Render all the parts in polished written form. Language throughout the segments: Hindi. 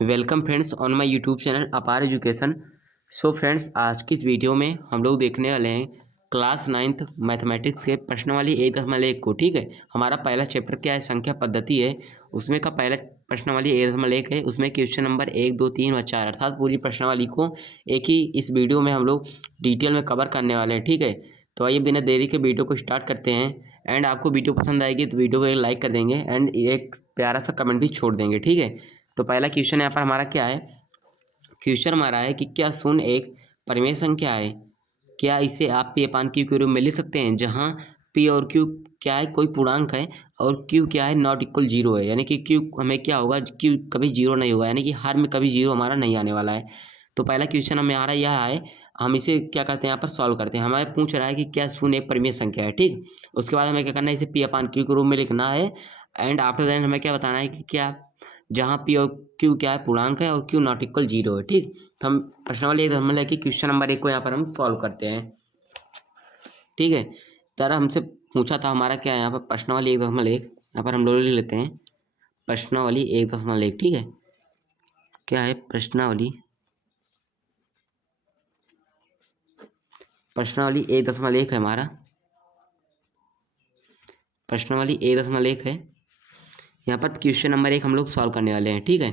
Welcome friends on my YouTube channel अपार एजुकेशन। सो फ्रेंड्स, आज की इस वीडियो में हम लोग देखने वाले हैं क्लास 9th मैथमेटिक्स के प्रश्नावली 1.1 को। ठीक है, हमारा पहला चैप्टर क्या है, संख्या पद्धति है। उसमें का पहला प्रश्नावली 1.1 है। उसमें क्वेश्चन नंबर 1, 2, 3 और 4 अर्थात पूरी प्रश्नावली को एक ही इस वीडियो में हम लोग डिटेल में कवर करने वाले हैं। ठीक है, तो आइए बिना देरी के वीडियो को स्टार्ट करते हैं। एंड आपको वीडियो पसंद आएगी तो वीडियो को एक लाइक कर देंगे एंड एक प्यारा सा कमेंट भी छोड़ देंगे। ठीक है, तो पहला क्वेश्चन यहाँ पर हमारा क्या है, क्वेश्चन हमारा है कि क्या शून्य एक परिमेय संख्या है, क्या इसे आप पी अपान क्यू के रूप में लिख सकते हैं, जहाँ पी और क्यू क्या है, कोई पूर्णांक है और क्यू क्या है, नॉट इक्वल जीरो है। यानी कि क्यू हमें क्या होगा, क्यू कभी जीरो नहीं होगा, यानी कि हर में कभी जीरो हमारा नहीं आने वाला है। तो पहला क्वेश्चन हमें आ रहा यह है, हम इसे क्या करते हैं, यहाँ पर सॉल्व करते हैं। हमें पूछ रहा है कि क्या शून्य एक परिमेय संख्या है। ठीक, उसके बाद हमें क्या करना है, इसे पी अपान क्यू के रूप में लिखना है। एंड आफ्टर दैट हमें क्या बताना है कि क्या जहाँ पी और क्यू क्या है, पूर्णांक है और क्यू नॉट इक्वल जीरो है। ठीक, तो हम प्रश्नावली 1 लेके क्वेश्चन नंबर 1 को यहाँ पर हम सॉल्व करते हैं। ठीक है, तरह हमसे पूछा था हमारा क्या है, यहाँ पर प्रश्नावली 1.1 यहाँ पर हम लोग लिख लेते हैं प्रश्नावली 1.1। ठीक है, क्या है प्रश्नावली 1.1 है हमारा, प्रश्नावली 1.1 है। यहाँ पर क्वेश्चन नंबर 1 हम लोग सॉल्व करने वाले हैं। ठीक है,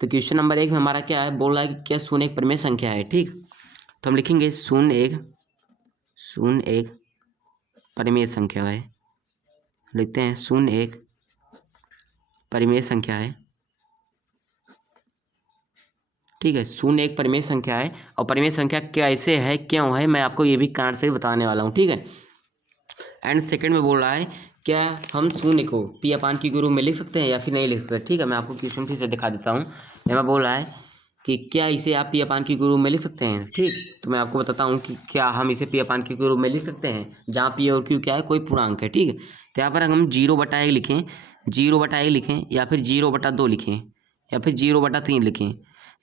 तो क्वेश्चन नंबर 1 में हमारा क्या है, बोल रहा है कि क्या शून्य एक परिमेय संख्या है। ठीक, तो हम लिखेंगे शून्य एक परिमेय संख्या है। लिखते हैं शून्य एक परिमेय संख्या है। ठीक है, शून्य एक परिमेय संख्या है और परिमेय संख्या कैसे है, क्यों है, मैं आपको ये भी कारण से बताने वाला हूँ। ठीक है, एंड सेकंड में बोल रहा है क्या हम शून्य को पी अपान क्यू के रूप में लिख सकते हैं या फिर नहीं लिख सकते। ठीक है, मैं आपको क्वेश्चन फिर से दिखा देता हूँ। यहाँ बोल रहा है कि क्या इसे आप पी अपान क्यू के रूप में लिख सकते हैं। ठीक, तो मैं आपको बताता हूँ कि क्या हम इसे पी अपान क्यू के रूप में लिख सकते हैं, जहाँ पी और क्यू क्या है, कोई पूर्णांक है। ठीक है, तो यहाँ पर हम 0/1 लिखें, 0/1 लिखें या फिर 0/2 लिखें या फिर 0/3 लिखें।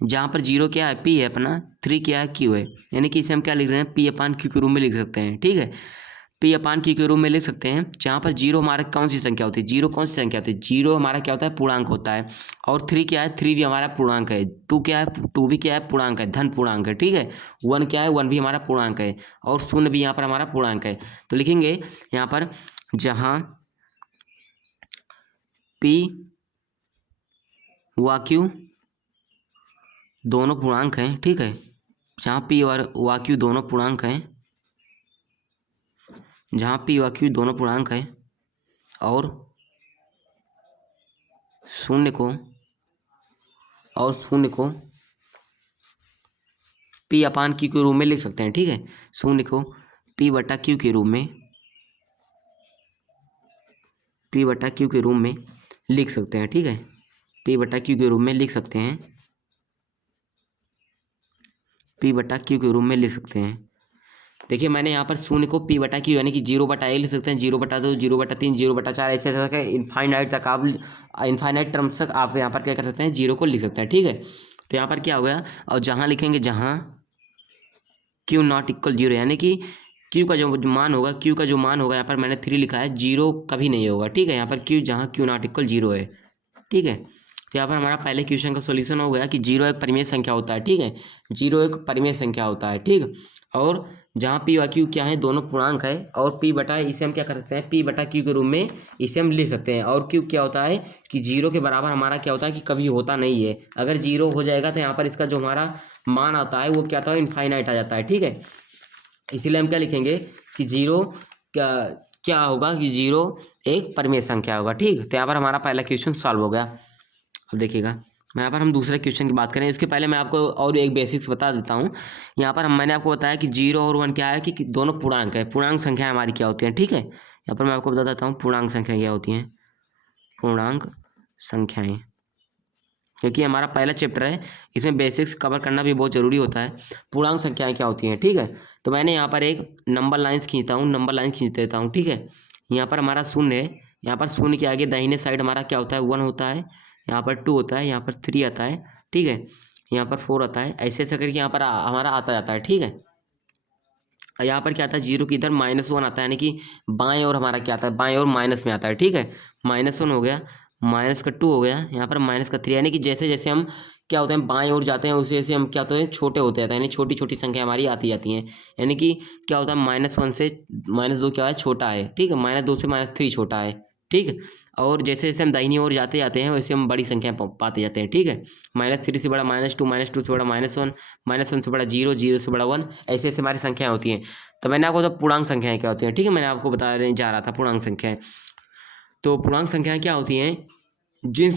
जहाँ पर 0 क्या है, पी है अपना, 3 क्या है, क्यू है। यानी कि इसे हम क्या लिख रहे हैं, पी अपान क्यू के रूप में लिख सकते हैं। ठीक है, पी अपान क्यू के रूप में लिख सकते हैं, जहाँ पर 0 हमारा कौन सी संख्या होती है, 0 कौन सी संख्या होती है, 0 हमारा क्या होता है, पूर्णांक होता है। और 3 क्या है, 3 भी हमारा पूर्णांक है। 2 क्या है, 2 भी क्या है, पूर्णांक है, धन पूर्णांक है। ठीक है, 1 क्या है, 1 भी हमारा पूर्णांक है और 0 भी यहाँ पर हमारा पूर्णांक है। तो लिखेंगे यहाँ पर जहाँ पी व क्यू दोनों पूर्णांक हैं। ठीक है, जहाँ पी और व क्यू दोनों पूर्णांक हैं, जहाँ पी व क्यू दोनों पूर्णांक है और शून्य को पी अपान क्यू के रूप में लिख सकते हैं। ठीक है, शून्य को पी बटा क्यू के रूप में लिख सकते हैं। ठीक है, पी बटा क्यू के रूप में लिख सकते हैं, देखिए मैंने यहाँ पर शून्य को पी बटा क्यू यानी कि 0/1 लिख सकते हैं, 0/2, 0/3, 0/4 ऐसे ऐसे इनफाइनाइट तक आप इनफाइनाइट टर्म्स तक आप यहाँ पर क्या कर सकते हैं, 0 को लिख सकते हैं। ठीक है, तो यहाँ पर क्या हो गया, और जहाँ लिखेंगे जहाँ क्यू नॉट इक्वल 0 यानी कि क्यू का जो मान होगा, यहाँ पर मैंने 3 लिखा है, 0 कभी नहीं होगा। ठीक है, यहाँ पर जहाँ क्यू नॉट इक्वल 0 है। ठीक है, तो यहाँ पर हमारा पहले क्वेश्चन का सॉल्यूशन हो गया कि 0 एक परिमेय संख्या होता है। ठीक है, 0 एक परिमेय संख्या होता है। ठीक, और जहाँ पी व क्यू क्या है, दोनों पूर्णांक है और पी बटा इसे हम क्या कर सकते हैं, पी बटा क्यू के रूप में इसे हम लिख सकते हैं। और क्यू क्या होता है कि 0 के बराबर हमारा क्या होता है कि कभी होता नहीं है। अगर 0 हो जाएगा तो यहाँ पर इसका जो हमारा मान आता है वो क्या आता है, इनफाइनाइट आ जाता है। ठीक है, इसीलिए हम क्या लिखेंगे कि 0 क्या होगा कि 0 एक परिमेय संख्या होगा। ठीक, तो यहाँ पर हमारा पहला क्वेश्चन सॉल्व हो गया। अब देखिएगा, यहाँ पर हम दूसरे क्वेश्चन की बात करें, इसके पहले मैं आपको और एक बेसिक्स बता देता हूँ। यहाँ पर मैंने आपको बताया कि 0 और 1 क्या है कि दोनों पूर्णांक है, पूर्णांक संख्याएं हमारी क्या होती हैं। ठीक है, यहाँ पर मैं आपको बता देता हूँ पूर्णांक संख्या क्या होती हैं, पूर्णांक संख्याएं, क्योंकि हमारा पहला चैप्टर है, इसमें बेसिक्स कवर करना भी बहुत ज़रूरी होता है। पूर्णांक संख्याएं क्या होती हैं। ठीक है, तो मैंने यहाँ पर एक नंबर लाइन्स खींच देता हूँ। ठीक है, यहाँ पर हमारा शून्य है, यहाँ पर शून्य के आगे दाहिने साइड हमारा क्या होता है, 1 होता है, यहाँ पर 2 होता है, यहाँ पर 3 आता है। ठीक है, यहाँ पर 4 आता है, ऐसे ऐसे करके यहाँ पर हमारा आता जाता है। ठीक है, यहाँ पर क्या आता है, 0 की इधर -1 आता है, यानी कि बाएं और हमारा क्या आता है, बाएं और माइनस में आता है। ठीक है, -1 हो गया, -2 हो गया, यहाँ पर -3, यानी कि जैसे जैसे हम क्या होते हैं बाएं ओर जाते हैं उसी से हम क्या होते हैं छोटे होते जाते हैं, यानी छोटी छोटी संख्या हमारी आती जाती हैं। यानी कि क्या होता है -1 से -2 क्या है छोटा है, ठीक है, -2 से -3 छोटा है, ठीक है। और जैसे जैसे हम दाहिनी ओर जाते जाते हैं वैसे हम बड़ी संख्या पाते जाते हैं, ठीक है। -3 से बड़ा -2, -2 से बड़ा -1, -1 से बड़ा 0, 0 से बड़ा 1, ऐसे ऐसे हमारी संख्याएं होती हैं। तो मैंने आपको तो पूर्णांक संख्याएं क्या होती हैं, ठीक है, मैंने आपको बताने जा रहा था पूर्णांक संख्याएं। तो पूर्णांक संख्याएं क्या होती हैं, जिन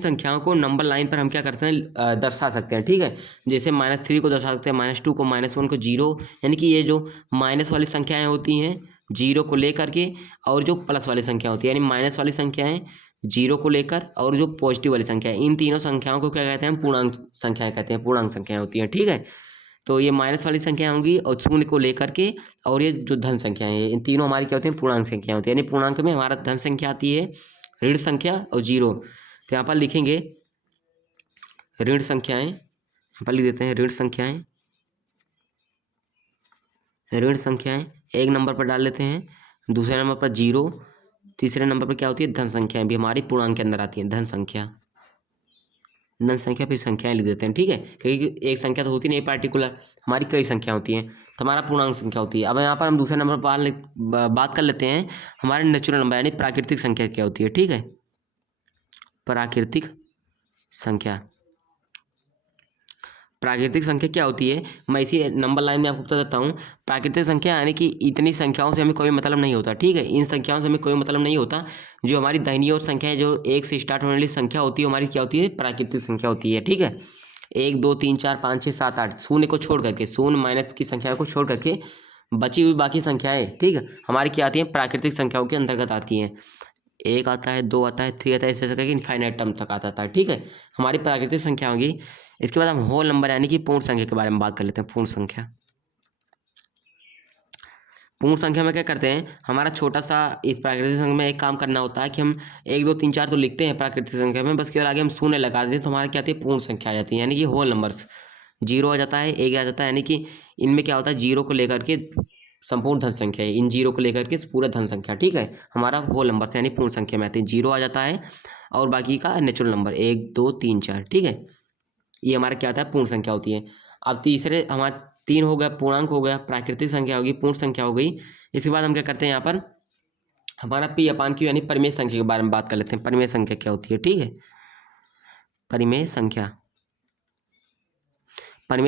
संख्याओं को नंबर लाइन पर हम क्या करते हैं दर्शा सकते हैं, ठीक है। जैसे -3 को दर्शा सकते हैं, -2 को, -1 को 0, यानी कि ये जो माइनस वाली संख्याएं होती हैं 0 को लेकर के, और जो प्लस वाली संख्या होती है यानी माइनस वाली संख्याएं 0 को लेकर, और जो पॉजिटिव वाली संख्या है, इन तीनों संख्याओं को क्या कहते हैं, पूर्णांक संख्याएं कहते हैं, पूर्णांक संख्याएं होती हैं, ठीक है। तो ये माइनस वाली संख्या होंगी और शून्य को लेकर के, और ये जो धन संख्याएं हैं, इन तीनों हमारी क्या होती हैं, पूर्णांक संख्या होती है। यानी पूर्णांक में हमारा धन संख्या आती है, ऋण संख्या और 0। तो यहाँ पर लिखेंगे ऋण संख्याएं, यहाँ पर लिख देते हैं ऋण संख्याएं 1 नंबर पर डाल लेते हैं, दूसरे नंबर पर 0, तीसरे नंबर पर क्या होती है, धन संख्याएं भी हमारी पूर्णांक के अंदर आती हैं, धन संख्या फिर संख्याएं लिख देते हैं, ठीक है। क्योंकि एक संख्या तो होती नहीं पार्टिकुलर, हमारी कई संख्या होती हैं, तो हमारा पूर्णांक संख्या होती है। अब यहाँ पर हम दूसरे नंबर पर बात कर लेते हैं हमारे नेचुरल नंबर यानी प्राकृतिक संख्या क्या होती है, ठीक है। प्राकृतिक संख्या क्या होती है, मैं इसी नंबर लाइन में आपको बता देता हूँ। प्राकृतिक संख्या यानी कि इतनी संख्याओं से हमें कोई मतलब नहीं होता, ठीक है। इन संख्याओं से हमें कोई मतलब नहीं होता। जो हमारी दाहिनी ओर संख्या है, जो 1 से स्टार्ट होने वाली संख्या होती है, हमारी क्या होती है, प्राकृतिक संख्या होती है, ठीक है। 1 2 3 4 5 6 7 8, शून्य को छोड़ करके, शून्य माइनस की संख्या को छोड़ करके बची हुई बाकी संख्याएं, ठीक है, हमारी क्या आती हैं, प्राकृतिक संख्याओं के अंतर्गत आती हैं। 1 आता है, 2 आता है, 3 आता है, ऐसे ऐसे करके इनफाइनाइट टर्म तक आता है, ठीक है, हमारी प्राकृतिक संख्या होगी। इसके बाद हम होल नंबर यानी कि पूर्ण संख्या के बारे में बात कर लेते हैं। पूर्ण संख्या में क्या करते हैं, हमारा छोटा सा इस प्राकृतिक संख्या में एक काम करना होता है कि हम 1 2 3 4 तो लिखते हैं प्राकृतिक संख्या में, बस केवल आगे हम शून्य लगा देते हैं तो हमारी क्या आती है, पूर्ण संख्या आ जाती है, यानी कि होल नंबर्स। 0 आ जाता है, 1 आ जाता है, यानी कि इनमें क्या होता है, 0 को लेकर के संपूर्ण धन संख्या है, इन 0 को लेकर के पूरा धन संख्या, ठीक है, हमारा होल नंबर से यानी पूर्ण संख्या में आते हैं। 0 आ जाता है और बाकी का नेचुरल नंबर 1 2 3 4, ठीक है, ये हमारा क्या आता है, पूर्ण संख्या होती है। अब तीसरे हमारा 3 हो गया, पूर्णांक हो गया, प्राकृतिक संख्या होगी, पूर्ण संख्या हो गई। इसके बाद हम क्या करते हैं, यहाँ पर हमारा P/Q यानी परिमेय संख्या के बारे में बात कर लेते हैं। परिमेय संख्या क्या होती है, ठीक है। परिमेय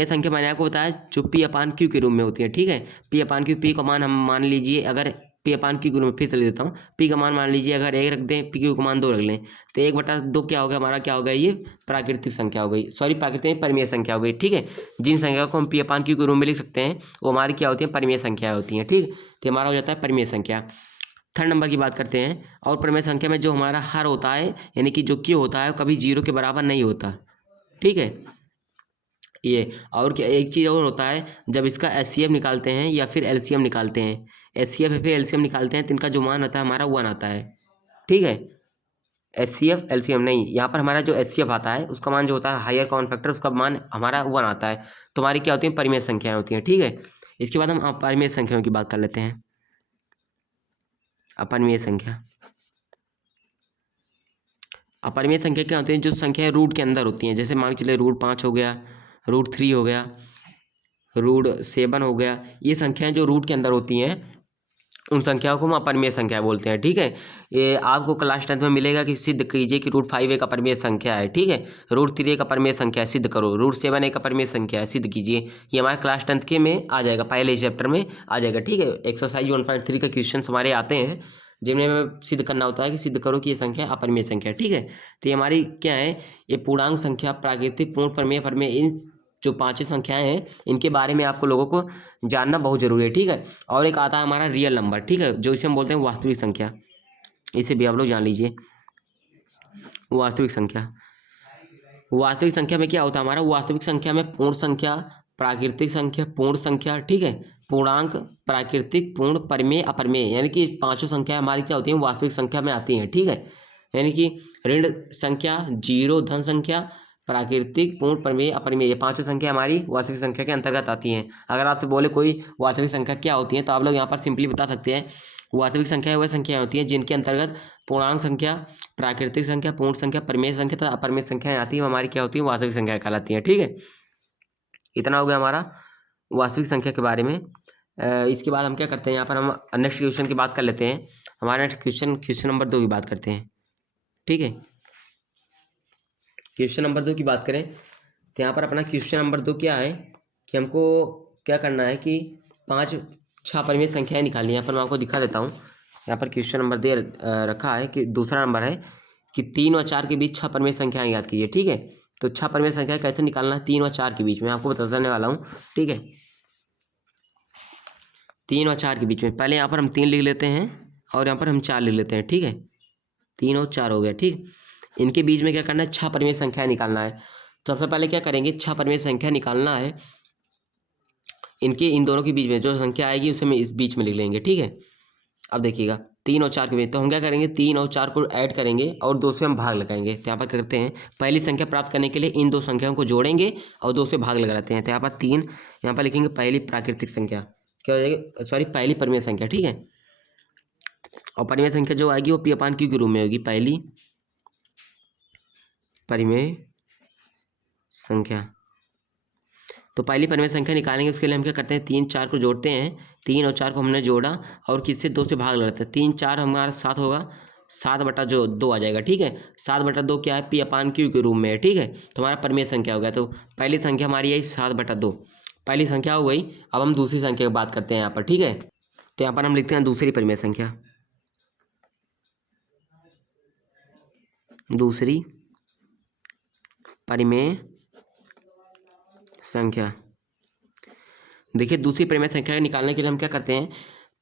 संख्या मैंने आपको बताया जो P/Q के रूप में होती है, ठीक है। P/Q, P का मान हम मान लीजिए, अगर P/Q के रूप में फिर से ले देता हूँ, P का मान मान लीजिए अगर 1 रख दें, Q का मान 2 रख लें, तो 1/2 क्या हो गया हमारा, क्या हो गया, ये प्राकृतिक संख्या हो गई, सॉरी प्राकृतिक परिमेय संख्या हो गई, ठीक है। जिन संख्या को हम P/Q के रूप में लिख सकते हैं वो हमारी क्या होती है, परिमेय संख्या होती हैं, ठीक। तो हमारा हो जाता है परिमेय संख्या। थर्ड नंबर की बात करते हैं, और परिमेय संख्या में जो हमारा हर होता है यानी कि जो Q होता है कभी 0 के बराबर नहीं होता, ठीक है। ये और क्या, एक चीज़ और होता है, जब इसका HCF निकालते हैं या फिर LCM निकालते हैं, HCF या फिर LCM निकालते हैं तो इनका जो मान आता है हमारा 1 आता है, ठीक है। HCF LCM नहीं, यहाँ पर हमारा जो HCF आता है उसका मान जो होता है हायर कॉमन फैक्टर, उसका मान हमारा 1 आता है। तो हमारी क्या होती है, परिमेय संख्याएं होती हैं, ठीक है। इसके बाद हम अपरिमेय संख्याओं की बात कर लेते हैं। अपरिमेय संख्या क्या होती है, जो संख्या रूट के अंदर होती हैं, जैसे मान के चलिए √5 हो गया, √3 हो गया, √7 हो गया, ये संख्याएं जो रूट के अंदर होती हैं उन संख्याओं को हम अपरिमेय संख्या बोलते हैं, ठीक है। ये आपको क्लास 10th में मिलेगा कि सिद्ध कीजिए कि √5 एक अपरिमेय संख्या है, ठीक है। √3 एक अपरिमेय संख्या है, सिद्ध करो। √7 एक अपरिमेय संख्या है, सिद्ध कीजिए। ये हमारे क्लास 10th के में आ जाएगा, पहले चैप्टर में आ जाएगा, ठीक है। एक्सरसाइज 1.3 का क्वेश्चन हमारे आते हैं जिनमें हमें सिद्ध करना होता है कि सिद्ध करो कि ये संख्या अपरिमेय संख्या है, ठीक है। तो ये हमारी क्या है, ये पूर्णांक संख्या, प्राकृतिक, पूर्ण, परिमेय, अपरिमेय, इन जो 5 संख्याएं हैं इनके बारे में आपको लोगों को जानना बहुत जरूरी है, ठीक है। और एक आता है हमारा रियल नंबर, ठीक है, जो इसे हम बोलते हैं वास्तविक संख्या, इसे भी आप लोग जान लीजिए। वास्तविक संख्या में क्या होता है हमारा, वास्तविक संख्या में पूर्ण संख्या, प्राकृतिक संख्या, पूर्ण संख्या, ठीक है, पूर्णांक, प्राकृतिक, पूर्ण, परिमेय, अपरिमेय, यानी कि 5 संख्या हमारी क्या होती है, वास्तविक संख्या में आती हैं, ठीक है। यानी कि ऋण संख्या, 0 धन संख्या, प्राकृतिक, पूर्ण, परिमेय, अपरिमेय, ये 5 संख्या हमारी वास्तविक संख्या के अंतर्गत आती हैं। अगर आपसे बोले कोई वास्तविक संख्या क्या होती है तो आप लोग यहाँ पर सिंपली बता सकते हैं वास्तविक संख्या वह संख्या होती है जिनके अंतर्गत पूर्णांक संख्या, प्राकृतिक संख्या, पूर्ण संख्या, परिमेय संख्या तथा अपरिमेय संख्याएं आती है, वो हमारी क्या होती है, वास्तविक संख्या कहलाती है। ठीक है, इतना हो गया हमारा वास्तविक संख्या के बारे में। इसके बाद हम क्या करते हैं, यहाँ पर हम नेक्स्ट क्वेश्चन की बात कर लेते हैं। हमारा नेक्स्ट क्वेश्चन नंबर 2 की बात करते हैं। ठीक है, क्वेश्चन नंबर 2 की बात करें तो यहाँ पर अपना क्वेश्चन नंबर 2 क्या है कि हमको क्या करना है कि 5 परिमेय संख्याएं निकालनी है। यहाँ पर मैं आपको दिखा देता हूँ। यहाँ पर क्वेश्चन नंबर दे रखा है कि दूसरा नंबर है कि 3 और 4 के बीच 6 परिमेय संख्याएं याद कीजिए। ठीक है, तो 6 परिमेय संख्या कैसे निकालना है 3 और 4 के बीच में, आपको बताने वाला हूँ। ठीक है, 3 और 4 के बीच में पहले यहाँ पर हम 3 लिख लेते हैं और यहाँ पर हम 4 लिख लेते हैं। ठीक है, 3 और 4 हो गया। ठीक, इनके बीच में क्या करना है, 6 परिमेय संख्या निकालना है। तो सबसे पहले क्या करेंगे, 6 परिमेय संख्या निकालना है। इन दोनों के बीच में जो संख्या आएगी उसे हम इस बीच में लिख लेंगे। ठीक है, अब देखिएगा 3 और 4 के बीच, तो हम क्या करेंगे 3 और 4 को ऐड करेंगे और 2 से हम भाग लगाएंगे। तो यहाँ पर करते हैं, पहली संख्या प्राप्त करने के लिए इन दो संख्याओं को जोड़ेंगे और 2 से भाग लगाते हैं। तो यहाँ पर 3, यहाँ पर लिखेंगे पहली प्राकृतिक संख्या, क्या हो जाएगी, सॉरी पहली परिमेय संख्या। ठीक है, और परिमेय संख्या जो आएगी वो P/Q के रूप में होगी, पहली परिमेय संख्या। तो पहली परिमेय संख्या निकालेंगे, उसके लिए हम क्या करते हैं 3 4 को जोड़ते हैं। 3 और 4 को हमने जोड़ा और किससे 2 से भाग लगाते हैं। 3 4 हमारा 7 होगा, 7/2 आ जाएगा। ठीक है, 7/2 क्या है, P/Q के रूप में है। ठीक है, तो हमारा परिमेय संख्या हो गया। तो पहली संख्या हमारी आई 7/2, पहली संख्या हो गई। अब हम दूसरी संख्या की बात करते हैं यहाँ पर। ठीक है, तो यहाँ पर हम लिखते हैं दूसरी परिमेय संख्या, दूसरी परिमेय संख्या। देखिए, दूसरी परिमेय संख्या निकालने के लिए हम क्या करते हैं,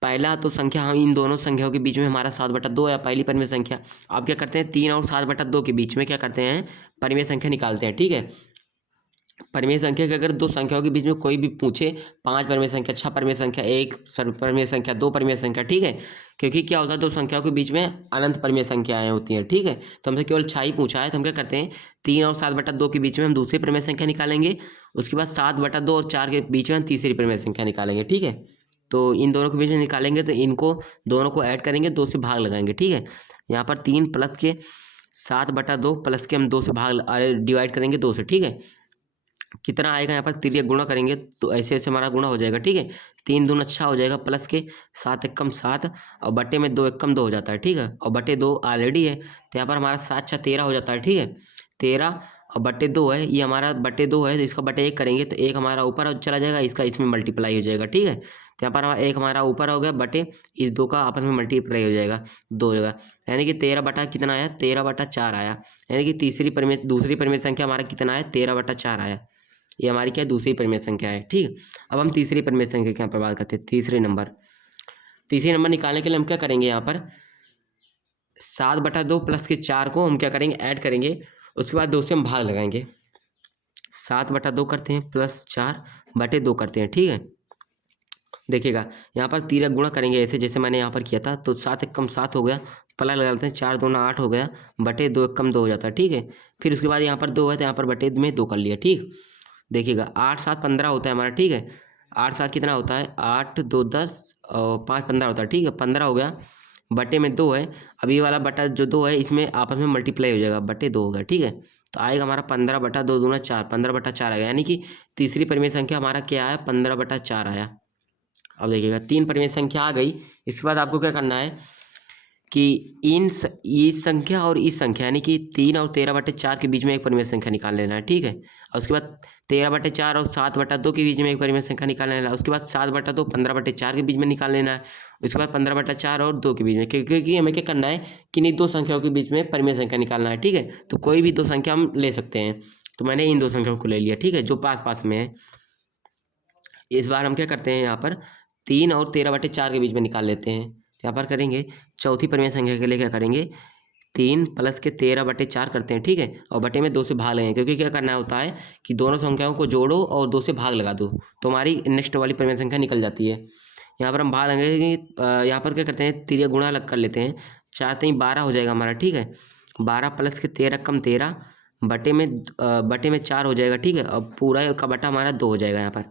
पहला तो संख्या हम इन दोनों संख्याओं के बीच में हमारा 7/2 है पहली परिमेय संख्या। आप क्या करते हैं 3 और 7/2 के बीच में क्या करते हैं, परिमेय संख्या निकालते हैं। ठीक है, परिमेय संख्या के अगर दो संख्याओं के बीच में कोई भी पूछे, 5 परिमेय संख्या, 6 परिमेय संख्या, 1 परिमेय संख्या, 2 परिमेय संख्या। ठीक है, क्योंकि क्या होता है दो संख्याओं के बीच में अनंत परिमेय संख्याएं होती हैं। ठीक है, तो हमसे केवल 6 ही पूछा है, तो हम क्या करते हैं 3 और 7/2 के बीच में हम दूसरी परिमेय संख्या निकालेंगे। उसके बाद 7/2 और 4 के बीच में हम तीसरी परिमेय संख्या निकालेंगे। ठीक है, तो इन दोनों के बीच में निकालेंगे तो इनको दोनों को ऐड करेंगे, 2 से भाग लगाएंगे। ठीक है, यहाँ पर 3 प्लस के 7/2 प्लस के हम 2 से भाग डिवाइड करेंगे 2 से। ठीक है, कितना आएगा यहाँ पर तिर्यक गुणा करेंगे तो ऐसे ऐसे हमारा गुणा हो जाएगा। ठीक है, 3 दूना 6 हो जाएगा, प्लस के 7 एकम 7 और बटे में 2 एकम 2 हो जाता है। ठीक है, और बटे 2 ऑलरेडी है, तो यहाँ पर हमारा 7 6 13 हो जाता है। ठीक है, 13 और बटे 2 है, ये हमारा बटे 2 है, तो इसका बटे 1 करेंगे तो 1 हमारा ऊपर चला जाएगा, इसका इसमें मल्टीप्लाई हो जाएगा। ठीक है, तो यहाँ पर 1 हमारा ऊपर हो गया, बटे इस 2 का आपस में मल्टीप्लाई हो जाएगा 2 जगह, यानी कि 13 बटा कितना आया, 13/4 आया। यानी कि दूसरी परिमेय संख्या हमारा कितना है, 13/4 आया। ये हमारी क्या है, दूसरी परिमेय संख्या है। ठीक, अब हम तीसरी परिमेय संख्या क्या प्रभाव करते हैं, तीसरे नंबर निकालने के लिए हम क्या करेंगे, यहाँ पर 7/2 प्लस के 4 को हम क्या करेंगे, ऐड करेंगे। उसके बाद 2 से हम भाग लगाएंगे, 7/2 करते हैं प्लस 4/2 करते हैं। ठीक है, देखिएगा यहाँ पर तिर्यक गुणा करेंगे ऐसे जैसे मैंने यहाँ पर किया था, तो 7 एकम 7 हो गया, प्लस लगा लेते हैं, 4 दूना 8 हो गया, बटे 2 एकम 2 हो जाता है। ठीक है, फिर उसके बाद यहाँ पर 2 है तो यहाँ पर बटे में 2 कर लिया। ठीक, देखिएगा 8 7 15 होता है हमारा। ठीक है, 8 7 कितना होता है, 8 2 10 और 5 15 होता है। ठीक है, 15 हो गया, बटे में 2 है। अब ये वाला बटा जो 2 है इसमें आपस में मल्टीप्लाई हो जाएगा, बटे 2 हो गया। ठीक है, तो आएगा हमारा 15/2 दूना 4, 15/4 आएगा, यानी कि तीसरी परिमेय संख्या हमारा क्या आया, 15/4 आया। अब देखिएगा 3 परिमेय संख्या आ गई। इसके बाद आपको क्या करना है कि इस संख्या और इस संख्या यानी कि 3 और 13/4 के बीच में एक परिमेय संख्या निकाल लेना है। ठीक है, और उसके बाद 13/4 और 7/2 के बीच में एक परिमेय संख्या निकाल लेना है। उसके बाद 7/2 15/4 के बीच में निकाल लेना है। उसके बाद 15/4 और 2 के बीच में, क्योंकि हमें क्या करना है कि इन दो संख्याओं के बीच में परिमेय संख्या निकालना है। ठीक है, तो कोई भी दो संख्या हम ले सकते हैं, तो मैंने इन दो संख्याओं को ले लिया। ठीक है, जो पास पास में है। इस बार हम क्या करते हैं, यहाँ पर 3 और 13/4 के बीच में निकाल लेते हैं। यहाँ पर करेंगे चौथी परिमेय संख्या के लिए क्या करेंगे, 3 प्लस के 13/4 करते हैं। ठीक है, और बटे में 2 से भाग लगेंगे, क्योंकि क्या करना होता है कि दोनों संख्याओं को जोड़ो और 2 से भाग लगा दो, तो हमारी नेक्स्ट वाली परिमेय संख्या निकल जाती है। यहाँ पर हम भाग लगेंगे, यहाँ पर क्या करते हैं तिर्यक गुणा अलग कर लेते हैं, 4 3 12 हो जाएगा हमारा। ठीक है, 12 प्लस के 13 कम 13 बटे में 4 हो जाएगा। ठीक है, और पूरा का बटा हमारा 2 हो जाएगा। यहाँ पर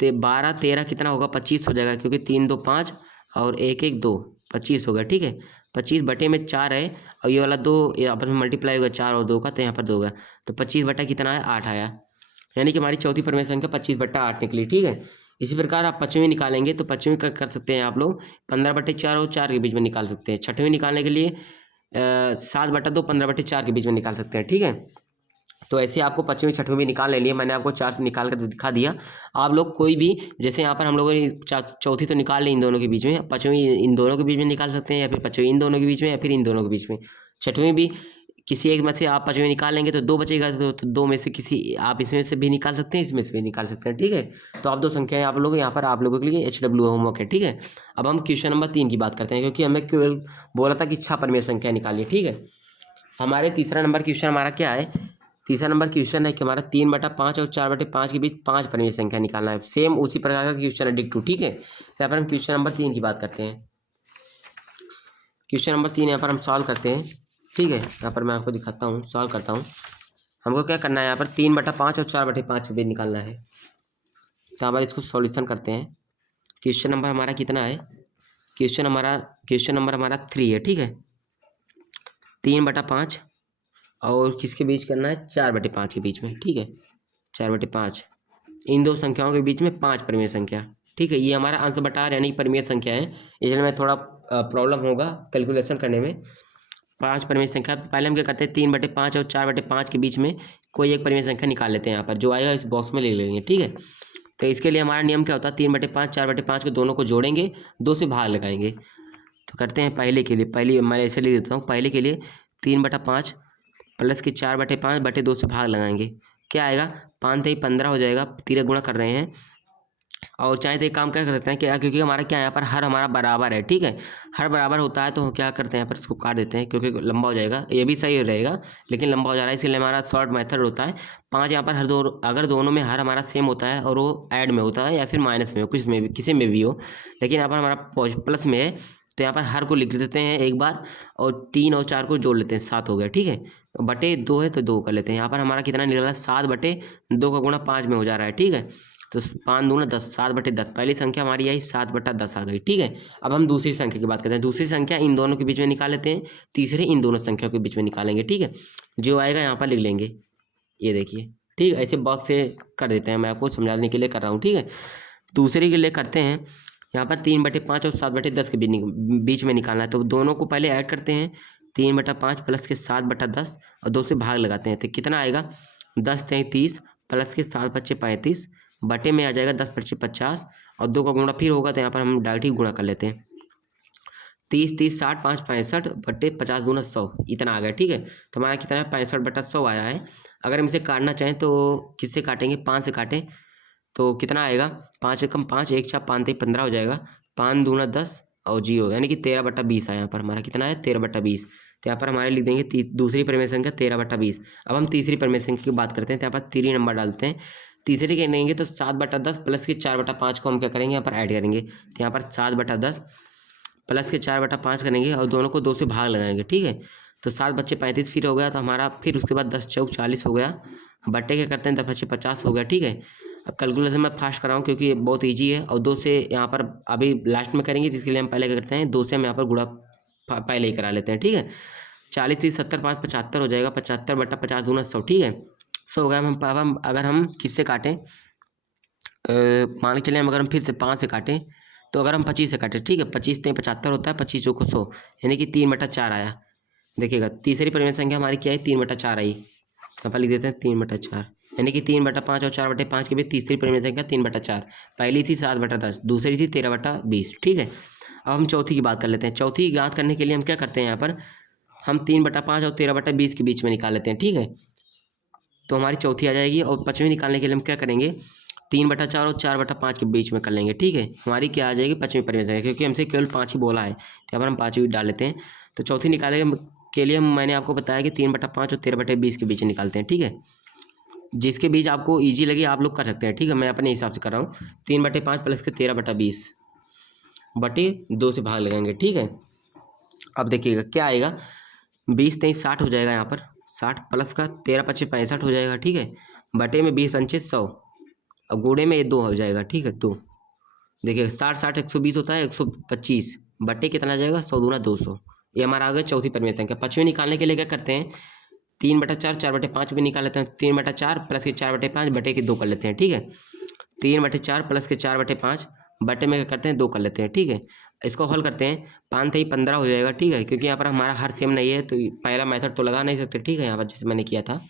तो 12 13 कितना होगा, 25 हो जाएगा, क्योंकि 3 2 5 और एक एक 2, 25 हो गया। ठीक है, 25 बटे में 4 है और ये वाला 2 आपस में मल्टीप्लाई होगा 4 और 2 का, तो यहाँ पर 2 होगा। तो 25 बटा कितना है 8 आया, यानी कि हमारी चौथी परिमेय संख्या 25 बटा 8 निकली। ठीक है, इसी प्रकार आप पाँचवीं निकालेंगे तो पाँचवीं कर सकते हैं आप लोग 15 बटे 4 और 4 के बीच में निकाल सकते हैं। छठवीं निकालने के लिए 7 बटा 2 15 बटे 4 के बीच में निकाल सकते हैं। ठीक है, तो ऐसे आपको पाँचवीं छठवीं भी निकाल लेनी है। मैंने आपको 4 निकाल कर दिखा दिया। आप लोग कोई भी, जैसे यहाँ पर हम लोगों ने चौथी तो निकाल ली इन दोनों के बीच में, पाँचवीं इन दोनों के बीच में निकाल सकते हैं, या फिर पाँचवीं इन दोनों के बीच में, या फिर इन दोनों के बीच में। छठवीं भी किसी एक में से आप पाँचवीं निकाल लेंगे तो 2 बचेगा, तो 2 में से किसी आप इसमें से भी निकाल सकते हैं, इसमें से भी निकाल सकते हैं। ठीक है, तो आप 2 संख्याएं आप लोग यहाँ पर आप लोगों के लिए HW होमवर्क है। ठीक है, अब हम क्वेश्चन नंबर 3 की बात करते हैं, क्योंकि हमें केवल बोला था कि 6 परिमेय संख्या निकालिए। ठीक है, हमारे तीसरा नंबर क्वेश्चन हमारा क्या है, तीसरा नंबर क्वेश्चन है कि हमारा 3 बटा 5 और 4 बटे 5 के बीच 5 परिमेय संख्या निकालना है। सेम उसी प्रकार का क्वेश्चन है डिक्टू। ठीक है, तो यहाँ पर हम क्वेश्चन नंबर 3 की बात करते हैं। क्वेश्चन नंबर 3 यहाँ पर हम सॉल्व करते हैं। ठीक है, यहाँ पर मैं आपको दिखाता हूँ, सॉल्व करता हूँ। हमको क्या करना है, यहाँ पर 3 बटा 5 और 4 बटे 5 के बीच निकालना है। तो हमारे इसको सॉल्यूशन करते हैं। क्वेश्चन नंबर हमारा कितना है, क्वेश्चन नंबर हमारा 3 है। ठीक है, 3 बटा 5 और किसके बीच करना है, 4 बटे 5 के बीच में। ठीक है, 4 बटे 5, इन दो संख्याओं के बीच में 5 परिमेय संख्या। ठीक है, ये हमारा अंश बटा यानी परिमेय संख्या है, इसलिए मैं थोड़ा प्रॉब्लम होगा कैलकुलेशन करने में। 5 परिमेय संख्या, पहले हम क्या करते हैं, 3 बटे 5 और 4 बटे 5 के बीच में कोई एक परिमेय संख्या निकाल लेते हैं। यहाँ पर जो आएगा इस बॉक्स में ले लेंगे। ठीक है, तो इसके लिए हमारा नियम क्या होता है, 3 बटे 5 4 बटे 5 को दोनों को जोड़ेंगे, 2 से भाग लगाएंगे। तो करते हैं पहले के लिए, पहले मैं ऐसे लिख देता हूँ, पहले के लिए 3 बटा 5 प्लस के 4 बटे 5 बटे 2 से भाग लगाएंगे। क्या आएगा, 5 3 15 हो जाएगा, 13 गुणा कर रहे हैं। और चाहे तो एक काम क्या करते हैं क्या, क्योंकि हमारा क्या यहाँ पर हर हमारा बराबर है। ठीक है, हर बराबर होता है तो क्या करते हैं यहाँ पर इसको काट देते हैं, क्योंकि लंबा हो जाएगा। ये भी सही रहेगा लेकिन लंबा हो जा रहा है, इसलिए हमारा शॉर्ट मेथड होता है 5 यहाँ पर हर दो, अगर दोनों में हर हमारा सेम होता है और वो ऐड में होता है या फिर माइनस में हो, किस में भी किसी में भी हो, लेकिन यहाँ पर हमारा प्लस में है तो यहाँ पर हर को लिख देते हैं एक बार, और 3 और 4 को जोड़ लेते हैं, 7 हो गया। ठीक है, बटे 2 है तो 2 कर लेते हैं। यहाँ पर हमारा कितना निकल रहा है, 7 बटे 2 का गुणा 5 में हो जा रहा है। ठीक है, तो 5 दूना 10, 7 बटे 10, पहली संख्या हमारी आई 7 बटा 10 आ गई। ठीक है, अब हम दूसरी संख्या की बात करते हैं। दूसरी संख्या इन दोनों के बीच में निकाल लेते हैं, तीसरे इन दोनों संख्याओं के बीच में निकालेंगे। ठीक है, जो आएगा यहाँ पर लिख लेंगे, ये देखिए। ठीक है, ऐसे बॉक्स से कर देते हैं, मैं आपको समझाने के लिए कर रहा हूँ। ठीक है, दूसरे के लिए करते हैं। यहाँ पर 3 बटे 5 और 7 बटे 10 के बीच में निकालना है, तो दोनों को पहले ऐड करते हैं। 3 बटा 5 प्लस के 7 बटा 10 और 2 से भाग लगाते हैं, तो कितना आएगा, 10 3 30 प्लस के 7 5 35 बटे में आ जाएगा 10 5 50 और 2 का गुणा फिर होगा, तो यहाँ पर हम डायरेक्ट ही गुणा कर लेते हैं। 30 30 60 5 65 बटे 50 दूना 100, इतना आ गया। ठीक है, तो हमारा कितना है, 65 बटा 100 आया है। अगर हम इसे काटना चाहें तो किससे काटेंगे, 5 से काटें तो कितना आएगा, 5 एकम 5 1 4 5 3 15 हो जाएगा, 5 दूना 10 और 0, यानी कि 13 बटा 20 आया। यहाँ पर हमारा कितना है, 13 बटा 20। तो यहाँ पर हमारे लिख देंगे दूसरी परिमेय संख्या 13 बटा 20। अब हम तीसरी परिमेय संख्या की बात करते हैं, तो यहाँ पर 3 नंबर डालते हैं। तीसरे के लेंगे तो 7 बटा 10 प्लस के 4 बटा 5 को हम क्या करेंगे, यहाँ पर ऐड करेंगे। तो यहाँ पर 7 बटा 10 प्लस के 4 बटा 5 करेंगे और दोनों को 2 से भाग लगाएंगे। ठीक है, तो 7 बच्चे 35 फिर हो गया, तो हमारा फिर उसके बाद 10 चौक 40 हो गया, बटे क्या करते हैं 10 बच्चे 50 हो गया। ठीक है, अब कैलकुलेशन मैं फास्ट कराऊँ क्योंकि ये बहुत ईजी है, और 2 से यहाँ पर अभी लास्ट में करेंगे, जिसके लिए हम पहले क्या करते हैं, 2 से हम यहाँ पर गुणा पहले ही करा लेते हैं। ठीक है, 40 30 70 5 75 हो जाएगा, 75 बटा 50 दूना 100। ठीक है, 100 हो गया। हम अगर हम किससे काटें, मान के चलिए, अगर हम फिर से 5 से काटें तो अगर हम 25 से काटें, ठीक है, 25 3 75 होता है, 25 चौको 100, यानी कि 3 बटा 4 आया। देखिएगा तीसरी परिमेय संख्या हमारी क्या है, 3 बटा 4 आई। यहाँ पर लिख देते हैं 3 बटा 4, यानी कि 3 बटा 5 और 4 बटे 5 के बीच तीसरी परिमेय संख्या 3 बटा 4। पहली थी 7 बटा 10, दूसरी थी 13 बटा 20। ठीक है, अब हम चौथी की बात कर लेते हैं। चौथी ज्ञात करने के लिए हम क्या करते हैं, यहाँ पर हम 3 बटा 5 और 13 बटा 20 के बीच में निकाल लेते हैं। ठीक है, तो हमारी चौथी आ जाएगी। और पाँचवीं निकालने के लिए हम क्या करेंगे, 3 बटा 4 और 4 बटा 5 के बीच में कर लेंगे। ठीक है, हमारी क्या आ जाएगी, पाँचवीं परिमेय संख्या, क्योंकि हमसे केवल 5 ही बोला है, तो यहाँ पर हम 5वीं डाल लेते हैं। तो चौथी निकालने के लिए मैंने आपको बताया कि 3 बटा 5 और 13 बटे 20 के बीच निकालते हैं। ठीक है, जिसके बीच आपको ईजी लगे आप लोग कर सकते हैं। ठीक है, मैं अपने हिसाब से कर रहा हूँ। 3 बटे 5 प्लस के 13 बटा 20 बटे 2 से भाग लगाएंगे। ठीक है, अब देखिएगा क्या आएगा, 20 3 60 हो जाएगा, यहाँ पर 60 प्लस का 13 25 65 हो जाएगा। ठीक है, बटे में 20 पंचे 100 और गुणे में ये 2 हो जाएगा। ठीक है, 2 देखिए 60 60 120 होता है 125 बटे कितना आ जाएगा 100 दूना 200। ये हमारा आ गया चौथी परिमेय संख्या। पाँचवीं निकालने के लिए क्या करते हैं 3/4 4/5 भी निकाल लेते हैं। 3/4 प्लस के 4/5 बटे के 2 कर लेते हैं। ठीक है 3/4 प्लस के 4/5 बटे में क्या करते हैं 2 कर लेते हैं। ठीक है इसको हल करते हैं 5 3 15 हो जाएगा। ठीक है क्योंकि यहाँ पर हमारा हर सेम नहीं है तो पहला मेथड तो लगा नहीं सकते। ठीक है यहाँ पर जैसे मैंने किया था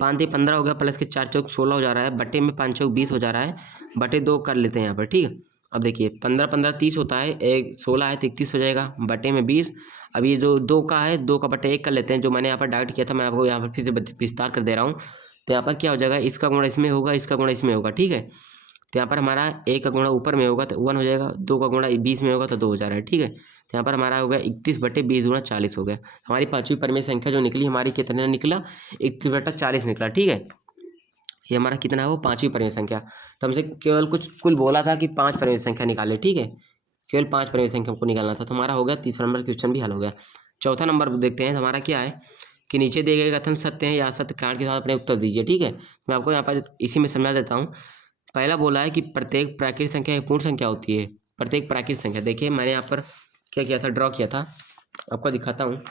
5 3 15 हो गया प्लस के 4 चौक 16 हो जा रहा है बटे में 5 चौक 20 हो जा रहा है बटे 2 कर लेते हैं यहाँ पर। ठीक है अब देखिए 15 15 30 होता है, एक 16 है तो 31 हो जाएगा बटे में 20। अब ये जो 2 का है 2 का बटे 1 कर लेते हैं जो मैंने यहाँ पर डायरेक्ट किया था, मैं आपको यहाँ पर फिर से विस्तार कर दे रहा हूँ। तो यहाँ पर क्या हो जाएगा इसका गुणा इसमें होगा, इसका गुणा इसमें होगा। ठीक है तो यहाँ पर हमारा 1 का गुणा ऊपर में होगा तो 1 हो जाएगा, 2 का गुणा 20 में होगा तो 2 हो जा रहा है। ठीक है तो यहाँ पर हमारा हो गया 31 बटे 20 गुणा 40 हो गया। हमारी पाँचवीं परिमेय संख्या जो निकली हमारी कितने निकला 31/40 निकला। ठीक है ये हमारा कितना है वो पाँचवीं परिमेय संख्या। तो हमसे केवल कुल बोला था कि 5 परिमेय संख्या निकाले। ठीक है केवल 5 परिमेय संख्या हमको निकालना था तो हमारा हो गया। तीसरा नंबर क्वेश्चन भी हल हो गया। चौथा नंबर देखते हैं हमारा क्या है कि नीचे दिए गए कथन सत्य है या असत्य कारण के साथ अपने उत्तर दीजिए। ठीक है मैं आपको यहाँ पर इसी में समझा देता हूँ। पहला बोला है कि प्रत्येक प्राकृतिक संख्या एक पूर्ण संख्या होती है। प्रत्येक प्राकृतिक संख्या देखिए मैंने यहाँ पर क्या किया था ड्रॉ किया था आपको दिखाता हूँ।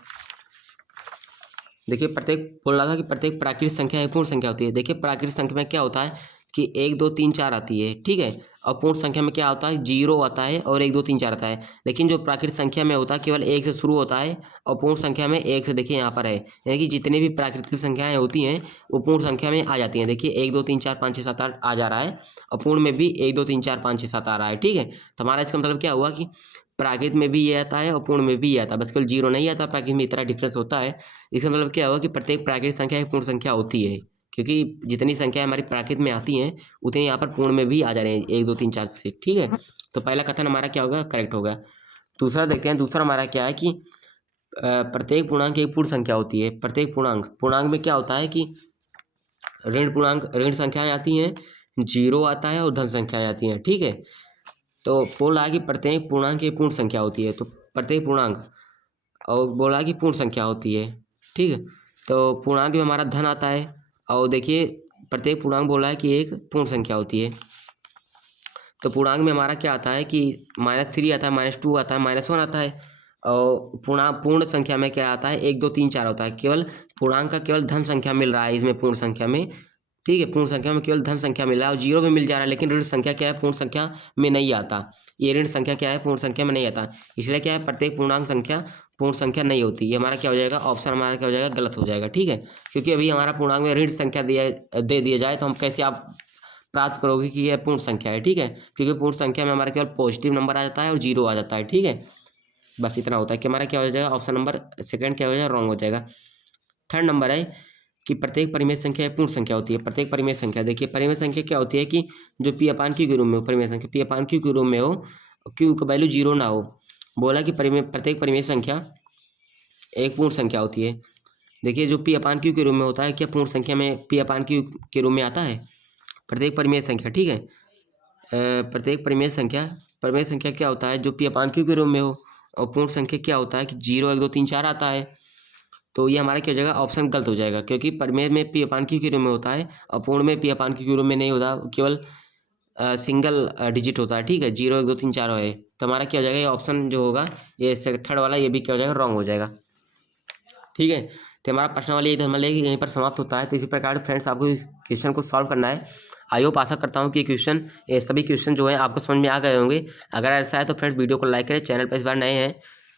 देखिए प्रत्येक बोल रहा था कि प्रत्येक प्राकृतिक संख्या एक पूर्ण संख्या होती है। देखिए प्राकृतिक संख्या में क्या होता है कि 1 2 3 4 आती है। ठीक है और पूर्ण संख्या में क्या होता है 0 आता है और 1 2 3 4 आता है। लेकिन जो प्राकृतिक संख्या में होता है केवल 1 से शुरू होता है और पूर्ण संख्या में 1 से देखिए यहाँ पर है, यानी कि जितनी भी प्राकृतिक संख्याएं होती हैं वो पूर्ण संख्या में आ जाती हैं। देखिए 1 2 3 4 5 6 7 8 आ जा रहा है और पूर्ण में भी 1 2 3 4 5 6 7 आ रहा है। ठीक है तो हमारा इसका मतलब क्या हुआ कि प्राकृत में भी ये आता है और पूर्ण में भी ये आता है, बस केवल 0 नहीं आता, प्राकृत में इतना डिफरेंस होता है। इसका मतलब क्या हुआ कि प्रत्येक प्राकृतिक संख्या एक पूर्ण संख्या होती है, क्योंकि जितनी संख्या हमारी प्राकृत में आती हैं उतनी यहाँ पर पूर्ण में भी आ जा रहे हैं 1 2 3 4 से। ठीक है तो पहला कथन हमारा क्या होगा करेक्ट होगा। दूसरा देखते हैं दूसरा हमारा क्या है कि प्रत्येक पूर्णांक एक पूर्ण संख्या होती है। प्रत्येक पूर्णांक में क्या होता है कि ऋण संख्याएं आती हैं, 0 आता है और धन संख्याएं आती हैं। ठीक है तो बोल रहा है कि प्रत्येक पूर्णांक एक पूर्ण संख्या होती है, तो प्रत्येक पूर्णांक और बोल रहा है कि पूर्ण संख्या होती है। ठीक है तो पूर्णांक में हमारा धन आता है और देखिए प्रत्येक पूर्णांक बोल रहा है कि एक पूर्ण संख्या होती है। तो पूर्णांक में हमारा क्या आता है कि -3 आता है, -2 आता है, -1 आता है और पूर्ण संख्या में क्या आता है 1 2 3 4 होता है। केवल पूर्णांक का केवल धन संख्या मिल रहा है इसमें पूर्ण संख्या में। ठीक है पूर्ण संख्या में केवल धन संख्या मिल रहा है और 0 भी मिल जा रहा है, लेकिन ऋण संख्या क्या है पूर्ण संख्या में नहीं आता। ये ऋण संख्या क्या है पूर्ण संख्या में नहीं आता, इसलिए क्या है प्रत्येक पूर्णांक संख्या पूर्ण संख्या नहीं होती। ये हमारा क्या हो जाएगा ऑप्शन हमारा क्या हो जाएगा गलत हो जाएगा। ठीक है क्योंकि अभी हमारा पूर्णांक में ऋण संख्या दे दिया जाए तो हम कैसे आप प्राप्त करोगे कि यह पूर्ण संख्या है। ठीक है क्योंकि पूर्ण संख्या में हमारा केवल पॉजिटिव नंबर आ जाता है और 0 आ जाता है। ठीक है बस इतना होता है कि हमारा क्या हो जाएगा ऑप्शन नंबर सेकंड क्या हो जाएगा रॉन्ग हो जाएगा। थर्ड नंबर है कि प्रत्येक परिमेय संख्या एक पूर्ण संख्या होती है। प्रत्येक परिमेय संख्या देखिए परिमेय संख्या क्या होती है कि जो P/Q के रूप में हो, परिमेय संख्या P/Q के रूप में हो, Q का वैल्यू 0 ना हो। बोला कि प्रत्येक परिमेय संख्या एक पूर्ण संख्या होती है। देखिए जो P/Q के रूप में होता है क्या पूर्ण संख्या में P/Q के रूप में आता है प्रत्येक परिमेय संख्या। ठीक है प्रत्येक परिमेय संख्या क्या होता है जो P/Q के रूप में हो और पूर्ण संख्या क्या होता है कि 0 1 2 3 4 आता है। तो ये हमारा क्या हो जाएगा ऑप्शन गलत हो जाएगा, क्योंकि परिमेय में P/Q के रूप में होता है और पूर्ण में P/Q के रूप में नहीं होता, केवल सिंगल डिजिट होता है। ठीक है 0 1 2 3 4 है तो हमारा क्या हो जाएगा ये ऑप्शन जो होगा ये थर्ड वाला ये भी क्या हो जाएगा रॉन्ग हो जाएगा। ठीक है तो हमारा प्रश्न वाला ये धर्मल यहीं पर समाप्त होता है। तो इसी प्रकार फ्रेंड्स आपको इस क्वेश्चन को सॉल्व करना है। आई होप आशा करता हूँ कि ये सभी क्वेश्चन जो है आपको समझ में आ गए होंगे। अगर ऐसा है तो फ्रेंड्स वीडियो को लाइक करें, चैनल पर इस बार नए हैं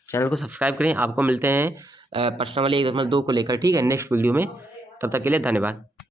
चैनल को सब्सक्राइब करें। आपको मिलते हैं प्रश्न वाले 1.2 को लेकर। ठीक है नेक्स्ट वीडियो में, तब तक के लिए धन्यवाद।